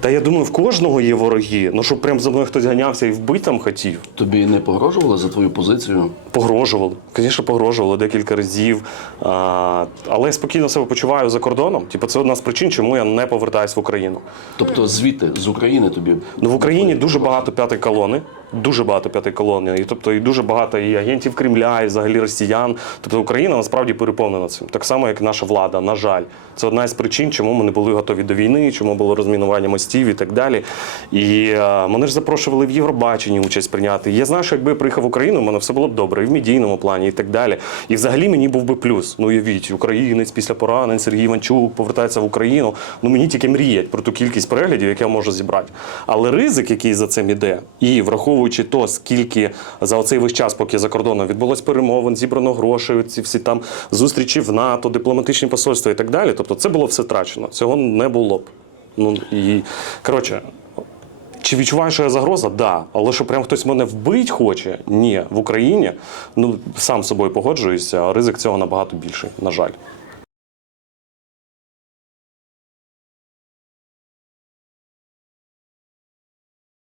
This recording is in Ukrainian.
Та я думаю, в кожного є вороги. Ну, щоб прям за мною хтось ганявся і вбити там хотів. Тобі не погрожували за твою позицію? Погрожували. Звісно, погрожували декілька разів. А, але я спокійно себе почуваю за кордоном. Типу, це одна з причин, чому я не повертаюсь в Україну. Тобто звідти, з України тобі. Ну в Україні дуже багато п'ятої колони. Дуже багато п'ятої колони. І тобто і дуже багато і агентів Кремля, і взагалі росіян. Тобто Україна насправді переповнена цим. Так само, як і наша влада. На жаль, це одна із причин, чому ми не були готові до війни, чому було розмінування мостів і так далі. І е, мене ж запрошували в Євробаченні участь прийняти. Я знаю, що якби я приїхав в Україну, в мене все було б добре, і в медійному плані, і так далі. І взагалі мені був би плюс. Ну уявіть, українець після поранень Сергій Іванчук повертається в Україну. Ну мені тільки мріять про ту кількість переглядів, яку я можу зібрати. Але ризик, який за цим іде, і враховуючи то, скільки за оцей весь час, поки за кордоном відбулось перемовин, зібрано грошей, ці всі там зустрічі в НАТО, дипломатичні посольства і так далі. Тобто, це було все трачено. Цього не було б. Ну і коротше. Чи відчуваю, що я загроза? Да. Але що прям хтось мене вбить хоче? Ні. В Україні ну сам з собою погоджуюся, ризик цього набагато більший, на жаль.